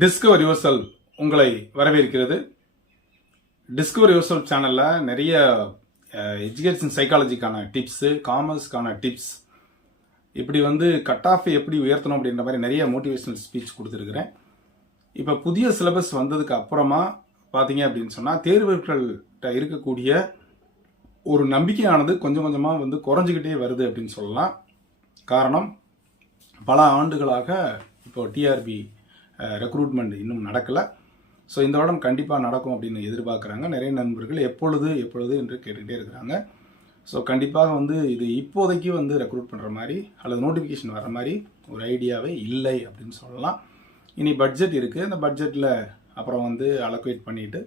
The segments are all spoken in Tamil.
டிஸ்கவர் யுவர்செல் உங்களை வரவேற்கிறது. டிஸ்கவர் யுவர்செல் சேனலில் நிறைய எஜுகேஷன் சைக்காலஜிக்கான டிப்ஸு காமர்ஸ்க்கான டிப்ஸ் இப்படி வந்து கட் ஆஃப் எப்படி உயர்த்தணும் அப்படின்ற மாதிரி நிறைய மோட்டிவேஷனல் ஸ்பீச் கொடுத்துருக்குறேன். இப்போ புதிய சிலபஸ் வந்ததுக்கு அப்புறமா பார்த்தீங்க அப்படின்னு சொன்னால் தேர்வுகள்கிட்ட இருக்கக்கூடிய ஒரு நம்பிக்கையானது கொஞ்சம் கொஞ்சமாக வந்து குறைஞ்சிக்கிட்டே வருது அப்படின்னு சொல்லலாம். காரணம் பல ஆண்டுகளாக இப்போ டிஆர்பி ரெக்ரூட்மெண்ட் இன்னும் நடக்கலை. ஸோ இந்த வருடம் கண்டிப்பாக நடக்கும் அப்படின்னு எதிர்பார்க்குறாங்க. நிறைய நண்பர்கள் எப்பொழுது எப்பொழுது என்று கேட்டுக்கிட்டே இருக்கிறாங்க. ஸோ கண்டிப்பாக வந்து இது இப்போதைக்கு வந்து ரெக்ரூட் பண்ணுற மாதிரி அல்லது நோட்டிஃபிகேஷன் வர மாதிரி ஒரு ஐடியாவே இல்லை அப்படின்னு சொல்லலாம். இனி பட்ஜெட் இருக்குது அந்த பட்ஜெட்டில் அப்புறம் வந்து அலோகேட் பண்ணிவிட்டு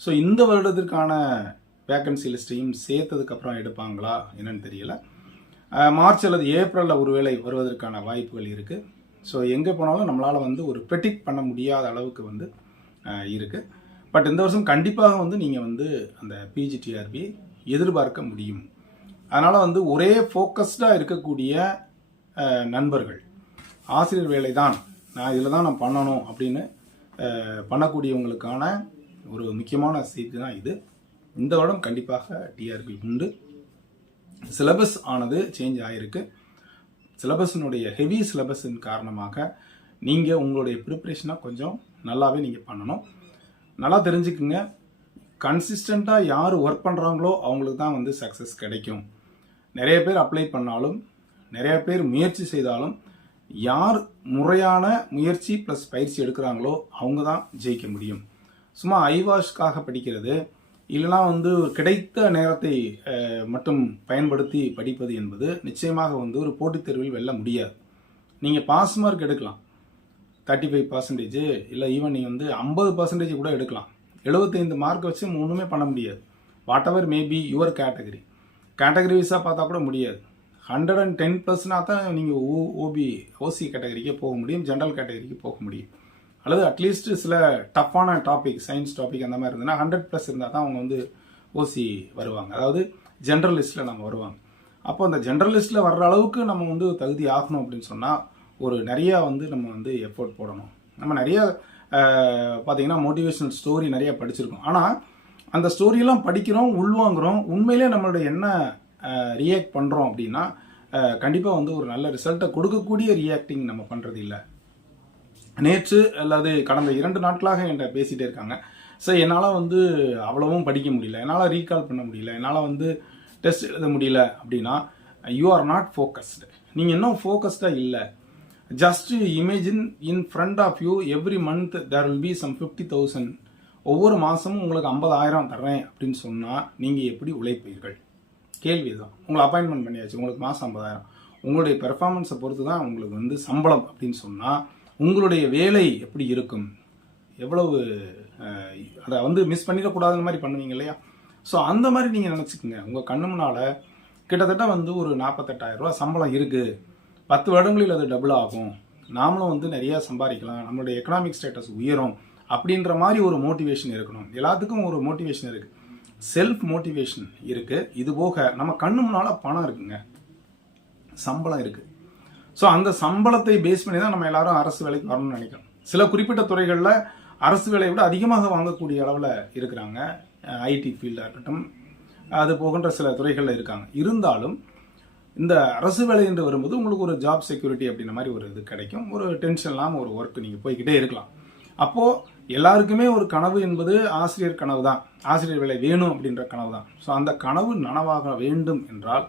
ஸோ இந்த வருடத்திற்கான வேக்கன்சி லிஸ்ட்டையும் சேர்த்ததுக்கப்புறம் எடுப்பாங்களா என்னன்னு தெரியல. மார்ச் அல்லது ஏப்ரலில் ஒருவேளை வருவதற்கான வாய்ப்புகள் இருக்குது ஸோ எங்கே போனாலும் நம்மளால் வந்து ஒரு ப்ரெடிக்ட் பண்ண முடியாத அளவுக்கு வந்து இருக்குது பட் இந்த வருஷம் கண்டிப்பாக வந்து நீங்கள் வந்து அந்த பிஜிடிஆர்பி எதிர்பார்க்க முடியும். அதனால் வந்து ஒரே ஃபோக்கஸ்டாக இருக்கக்கூடிய நண்பர்கள். ஆசிரியர் வேலை தான் நான் இதில் தான் நான் பண்ணணும் அப்படின்னு பண்ணக்கூடியவங்களுக்கான ஒரு முக்கியமான செய்தி தான் இது. இந்த வருடம் கண்டிப்பாக டிஆர்பி உண்டு. சிலபஸ் ஆனது சேஞ்ச் ஆகிருக்கு சிலபஸினுடைய ஹெவி சிலபஸின் காரணமாக நீங்கள் உங்களுடைய ப்ரிப்ரேஷனை கொஞ்சம் நல்லாவே நீங்கள் பண்ணணும். நல்லா தெரிஞ்சுக்குங்க. கன்சிஸ்டண்ட்டாக யார் ஒர்க் பண்ணுறாங்களோ அவங்களுக்கு தான் வந்து சக்ஸஸ் கிடைக்கும். நிறைய பேர் அப்ளை பண்ணாலும் நிறைய பேர் முயற்சி செய்தாலும் யார் முறையான முயற்சி ப்ளஸ் பயிற்சி எடுக்கிறாங்களோ அவங்க தான் ஜெயிக்க முடியும். சும்மா ஐவாஷ்காக படிக்கிறது இல்லைனா வந்து ஒரு கிடைத்த நேரத்தை மட்டும் பயன்படுத்தி படிப்பது என்பது நிச்சயமாக வந்து ஒரு போட்டித் தேர்வில் வெல்ல முடியாது. நீங்கள் பாஸ் மார்க் எடுக்கலாம். தேர்ட்டி ஃபைவ் பர்சன்டேஜ் இல்லை ஈவன் நீங்கள் வந்து ஐம்பது பர்சன்டேஜ் கூட எடுக்கலாம். எழுபத்தைந்து மார்க் வச்சு ஒன்றுமே பண்ண முடியாது. Whatever maybe your category category வைஸாக பார்த்தா கூட முடியாது. ஹண்ட்ரட் அண்ட் டென் ப்ளஸ்னா தான் நீங்கள் ஓ ஓபி ஓசி கேட்டகரிக்கே போக முடியும். ஜென்ரல் கேட்டகரிக்கு போக முடியும். அல்லது அட்லீஸ்ட் சில டஃப்பான டாபிக் சயின்ஸ் டாபிக் அந்த மாதிரி இருந்ததுன்னா ஹண்ட்ரட் ப்ளஸ் இருந்தால் தான் அவங்க வந்து ஓசி வருவாங்க. அதாவது ஜென்ரல் லிஸ்ட்டில் நம்ம வருவாங்க. அப்போ அந்த ஜென்ரலிஸ்ட்டில் வர்ற அளவுக்கு நம்ம வந்து தகுதி ஆகணும் அப்படின்னு சொன்னால் ஒரு நிறையா வந்து நம்ம வந்து எஃபோர்ட் போடணும். நம்ம நிறையா பார்த்தீங்கன்னா மோட்டிவேஷனல் ஸ்டோரி நிறையா படிச்சிருக்கோம். ஆனால் அந்த ஸ்டோரியெல்லாம் படிக்கிறோம் உள்வாங்குறோம் உண்மையிலே நம்மளுடைய என்ன ரியாக்ட் பண்ணுறோம் அப்படின்னா கண்டிப்பாக வந்து ஒரு நல்ல ரிசல்ட்டை கொடுக்கக்கூடிய ரியாக்டிங் நம்ம பண்ணுறது இல்லை. நேற்று அல்லது கடந்த இரண்டு நாட்களாக என்கிட்ட பேசிகிட்டே இருக்காங்க. சார் என்னால் வந்து அவ்வளவும் படிக்க முடியல. என்னால் ரீகால் பண்ண முடியல. என்னால் வந்து டெஸ்ட் எழுத முடியல அப்படின்னா யூ ஆர் நாட் ஃபோக்கஸ்டு நீங்கள் இன்னும் ஃபோக்கஸ்டாக இல்லை. Just imagine in front of you every month there will be some fifty thousand ஒவ்வொரு மாதமும் உங்களுக்கு ஐம்பதாயிரம் தர்றேன் அப்படின்னு சொன்னால் நீங்கள் எப்படி உழைப்பீர்கள்? கேள்வி தான் உங்களை அப்பாயின்மெண்ட் பண்ணியாச்சு. உங்களுக்கு மாதம் ஐம்பதாயிரம். உங்களுடைய பெர்ஃபார்மன்ஸை பொறுத்து தான் உங்களுக்கு வந்து சம்பளம் அப்படின்னு சொன்னால் உங்களுடைய வேலை எப்படி இருக்கும்? எவ்வளவு அதை வந்து மிஸ் பண்ணிடக்கூடாதுன்னு மாதிரி பண்ணுவீங்க இல்லையா? ஸோ அந்த மாதிரி நீங்கள் நினச்சிக்கோங்க. உங்கள் கண்ணு முன்னால் கிட்டத்தட்ட வந்து ஒரு நாற்பத்தெட்டாயிரம் ரூபா சம்பளம் இருக்குது பத்து வருடங்களில் அது டபுள் ஆகும். நாமளும் வந்து நிறையா சம்பாதிக்கலாம். நம்மளுடைய எக்கனாமிக் ஸ்டேட்டஸ் உயரும் அப்படின்ற மாதிரி ஒரு மோட்டிவேஷன் இருக்கணும். எல்லாத்துக்கும் ஒரு மோட்டிவேஷன் இருக்குது செல்ஃப் மோட்டிவேஷன் இருக்குது இது போக நம்ம கண்ணு முன்னால் பணம் இருக்குங்க. சம்பளம் இருக்குது ஸோ அந்த சம்பளத்தை பேஸ் பண்ணி தான் நம்ம எல்லாரும் அரசு வேலைக்கு வரணும்னு நினைக்கிறோம். சில குறிப்பிட்ட துறைகளில் அரசு வேலையை விட அதிகமாக வாங்கக்கூடிய அளவில் இருக்கிறாங்க ஐடி ஃபீல்டாக இருக்கட்டும் அது போகின்ற சில துறைகளில் இருக்காங்க. இருந்தாலும் இந்த அரசு வேலை என்று வரும்போது உங்களுக்கு ஒரு ஜாப் செக்யூரிட்டி அப்படின்ற மாதிரி ஒரு இது கிடைக்கும். ஒரு டென்ஷன் இல்லாமல் ஒரு ஒர்க் நீங்கள் போய்கிட்டே இருக்கலாம். அப்போது எல்லாருக்குமே ஒரு கனவு என்பது ஆசிரியர் கனவு தான் ஆசிரியர் வேலை வேணும் அப்படின்ற கனவு தான் ஸோ அந்த கனவு நனவாக வேண்டும் என்றால்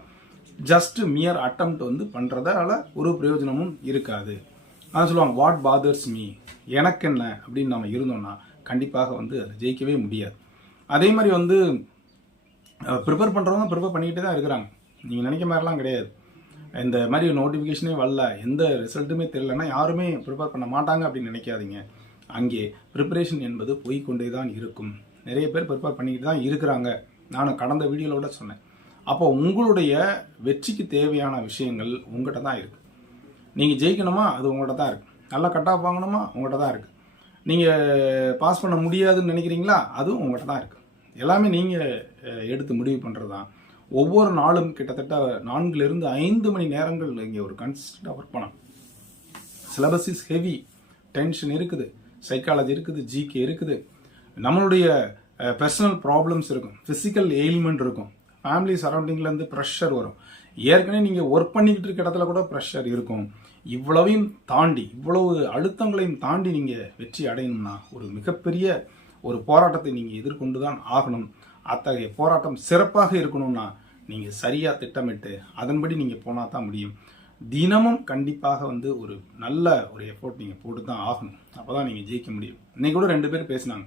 ஜஸ்ட் மியர் அட்டம்ப்ட் வந்து பண்ணுறதால ஒரு பிரயோஜனமும் இருக்காது. அதான் சொல்லுவாங்க வாட் பாதர்ஸ் மீ எனக்கு என்ன? அப்படின்னு நம்ம இருந்தோம்னா கண்டிப்பாக வந்து அதை ஜெயிக்கவே முடியாது. அதே மாதிரி வந்து ப்ரிப்பேர் பண்ணுறவங்க ப்ரிப்பேர் பண்ணிக்கிட்டே தான் இருக்கிறாங்க. நீங்கள் நினைக்க மாதிரிலாம் கிடையாது. இந்த மாதிரி நோட்டிஃபிகேஷனே வரல எந்த ரிசல்ட்டுமே தெரியலன்னா யாருமே ப்ரிப்பேர் பண்ண மாட்டாங்க அப்படின்னு நினைக்காதீங்க. அங்கே ப்ரிப்பரேஷன் என்பது போய்க்கொண்டே தான் இருக்கும். நிறைய பேர் ப்ரிப்பேர் பண்ணிக்கிட்டு தான் இருக்கிறாங்க. நான் கடந்த வீடியோவில் கூட சொன்னேன். அப்போ உங்களுடைய வெற்றிக்கு தேவையான விஷயங்கள் உங்கள்கிட்ட தான் இருக்குது நீங்கள் ஜெயிக்கணுமா? அது உங்கள்கிட்ட தான் இருக்குது நல்லா கட் ஆஃப் வாங்கணுமா? உங்கள்கிட்ட தான் இருக்குது நீங்கள் பாஸ் பண்ண முடியாதுன்னு நினைக்கிறீங்களா? அதுவும் உங்கள்கிட்ட தான் இருக்குது எல்லாமே நீங்கள் எடுத்து முடிவு பண்ணுறது தான் ஒவ்வொரு நாளும் கிட்டத்தட்ட நான்கிலிருந்து ஐந்து மணி நேரங்கள் இங்கே ஒரு கன்சிஸ்டண்டாக ஒர்க் பண்ணலாம் சிலபஸ் இஸ் ஹெவி டென்ஷன் இருக்குது. சைக்காலஜி இருக்குது. ஜிகே இருக்குது. நம்மளுடைய பர்சனல் ப்ராப்ளம்ஸ் இருக்கும். ஃபிசிக்கல் எயில்மெண்ட் இருக்கும். ஃபேமிலி சரௌண்டிங்லேருந்து ப்ரெஷர் வரும். ஏற்கனவே நீங்கள் ஒர்க் பண்ணிக்கிட்டு இருக்க இடத்துல கூட ப்ரெஷர் இருக்கும். இவ்வளவையும் தாண்டி இவ்வளவு அழுத்தங்களையும் தாண்டி நீங்கள் வெற்றி அடையணும்னா ஒரு மிகப்பெரிய ஒரு போராட்டத்தை நீங்கள் எதிர்கொண்டு தான் ஆகணும். அத்தகைய போராட்டம் சிறப்பாக இருக்கணும்னா நீங்கள் சரியாக திட்டமிட்டு அதன்படி நீங்கள் போனால் தான் முடியும். தினமும் கண்டிப்பாக வந்து ஒரு நல்ல ஒரு எஃபோர்ட் நீங்கள் போட்டு தான் ஆகணும். அப்போ தான் நீங்கள் ஜெயிக்க முடியும். இன்னைக்கு கூட ரெண்டு பேர் பேசினாங்க.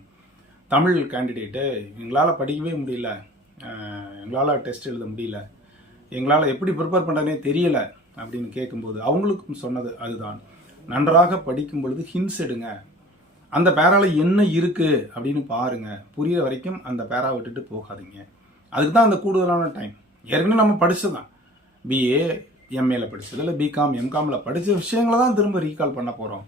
தமிழ் கேண்டிடேட்டு எங்களால் படிக்கவே முடியல. எங்களால் டெஸ்ட் எழுத முடியல. எங்களால் எப்படி ப்ரிப்பேர் பண்ணுறதுனே தெரியல அப்படின்னு கேட்கும்போது அவங்களுக்கும் சொன்னது அதுதான். நன்றாக படிக்கும் பொழுது ஹின்ஸ் எடுங்க. அந்த பேரால என்ன இருக்கு அப்படின்னு பாருங்க. புரியிற வரைக்கும் அந்த பேரா விட்டுட்டு போகாதீங்க. அதுக்கு தான் அந்த கூடுதலான டைம் ஏற்கனவே நம்ம படிச்சதுதான். பிஏ எம்ஏல படிச்சது இல்லை பிகாம் எம்காமில் படித்த விஷயங்களை தான் திரும்ப ரீகால் பண்ண போகிறோம்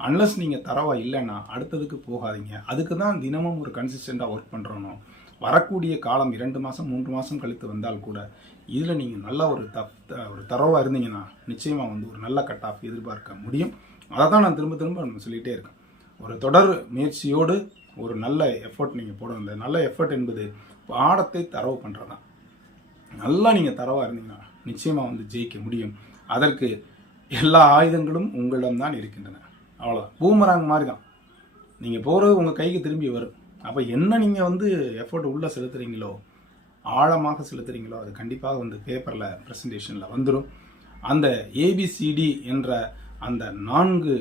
அன்லஸ் நீங்கள் தரவா இல்லைன்னா அடுத்ததுக்கு போகாதீங்க. அதுக்கு தான் தினமும் ஒரு கன்சிஸ்டண்ட்டாக ஒர்க் பண்ணுறணும் வரக்கூடிய காலம் இரண்டு மாதம் மூன்று மாதம் கழித்து வந்தால் கூட இதில் நீங்கள் நல்ல ஒரு தப் த- ஒரு தரவாக இருந்தீங்கன்னா நிச்சயமாக வந்து ஒரு நல்ல கட் ஆஃப் எதிர்பார்க்க முடியும். அதை தான் நான் திரும்ப திரும்ப நம்ம சொல்லிகிட்டே இருக்கேன். ஒரு தொடர் முயற்சியோடு ஒரு நல்ல எஃபர்ட் நீங்கள் போடணும் இந்த நல்ல எஃபர்ட் என்பது பாடத்தை தரவு பண்ணுறது தான் நல்லா நீங்கள் தரவாக இருந்தீங்கன்னா நிச்சயமாக வந்து ஜெயிக்க முடியும். அதற்கு எல்லா ஆயுதங்களும் உங்களிடம் தான் இருக்கின்றன. அவ்வளோதான் பூமராங் மாதிரி தான் நீங்கள் போகிறது உங்கள் கைக்கு திரும்பி வரும். அப்போ என்ன நீங்கள் வந்து எஃபர்ட் உள்ளே செலுத்துறீங்களோ ஆழமாக செலுத்துறீங்களோ அது கண்டிப்பாக வந்து பேப்பரில் ப்ரெசன்டேஷனில் வந்துடும் அந்த ஏபிசிடி என்ற அந்த நான்கு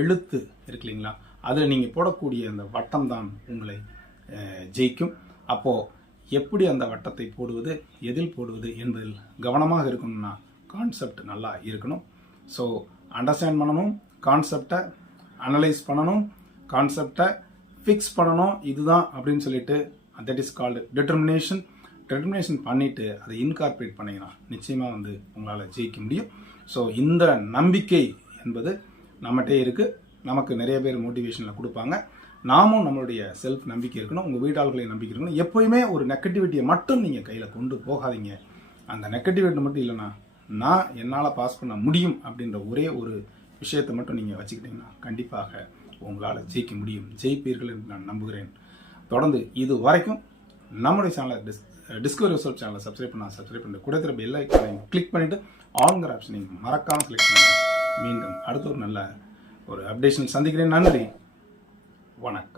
எழுத்து இருக்கு இல்லைங்களா? அதில் நீங்கள் போடக்கூடிய அந்த வட்டம் தான் உங்களை ஜெயிக்கும். அப்போது எப்படி அந்த வட்டத்தை போடுவது எதில் போடுவது என்பதில் கவனமாக இருக்கணும்னா கான்செப்ட் நல்லா இருக்கணும். ஸோ அண்டர்ஸ்டாண்ட் பண்ணணும் கான்செப்டை அனலைஸ் பண்ணணும் கான்செப்டை ஃபிக்ஸ் பண்ணணும் இதுதான் அப்படின்னு சொல்லிட்டு that is called determination determination பண்ணிவிட்டு அதை இன்கார்பரேட் பண்ணிங்கன்னா நிச்சயமாக வந்து உங்களால் ஜெயிக்க முடியும். ஸோ இந்த நம்பிக்கை என்பது நம்மகிட்டே இருக்குது நமக்கு நிறைய பேர் மோட்டிவேஷனில் கொடுப்பாங்க. நாமும் நம்மளுடைய செல்ஃப் நம்பிக்கை இருக்கணும். உங்கள் வீட்டாளர்களை நம்பிக்கை இருக்கணும். எப்போயுமே ஒரு நெகட்டிவிட்டியை மட்டும் நீங்கள் கையில் கொண்டு போகாதீங்க. அந்த நெகட்டிவிட்டி மட்டும் இல்லைனா நான் என்னால் பாஸ் பண்ண முடியும் அப்படின்ற ஒரே ஒரு விஷயத்தை மட்டும் நீங்கள் வச்சுக்கிட்டிங்கன்னா கண்டிப்பாக உங்களால் ஜெயிக்க முடியும். ஜெயிப்பீர்கள் என்று நான் நம்புகிறேன். தொடர்ந்து இது வரைக்கும் நம்முடைய சேனலை டிஸ் டிஸ்கவரி ரிசல்ட் சேனலை சப்ஸ்கிரைப் பண்ண சப்ஸ்கிரைப் பண்ணிட்டு கூட திரும்ப எல்லா ஐக்கானையும் கிளிக் பண்ணிவிட்டு ஆளுங்கிற ஆப்ஷனையும் மறக்காமல் செலக்ட் பண்ணுங்கள் மீண்டும் அடுத்த ஒரு நல்ல ஒரு அப்டேஷன் சந்திக்கிறேன். நன்றி. வணக்கம்.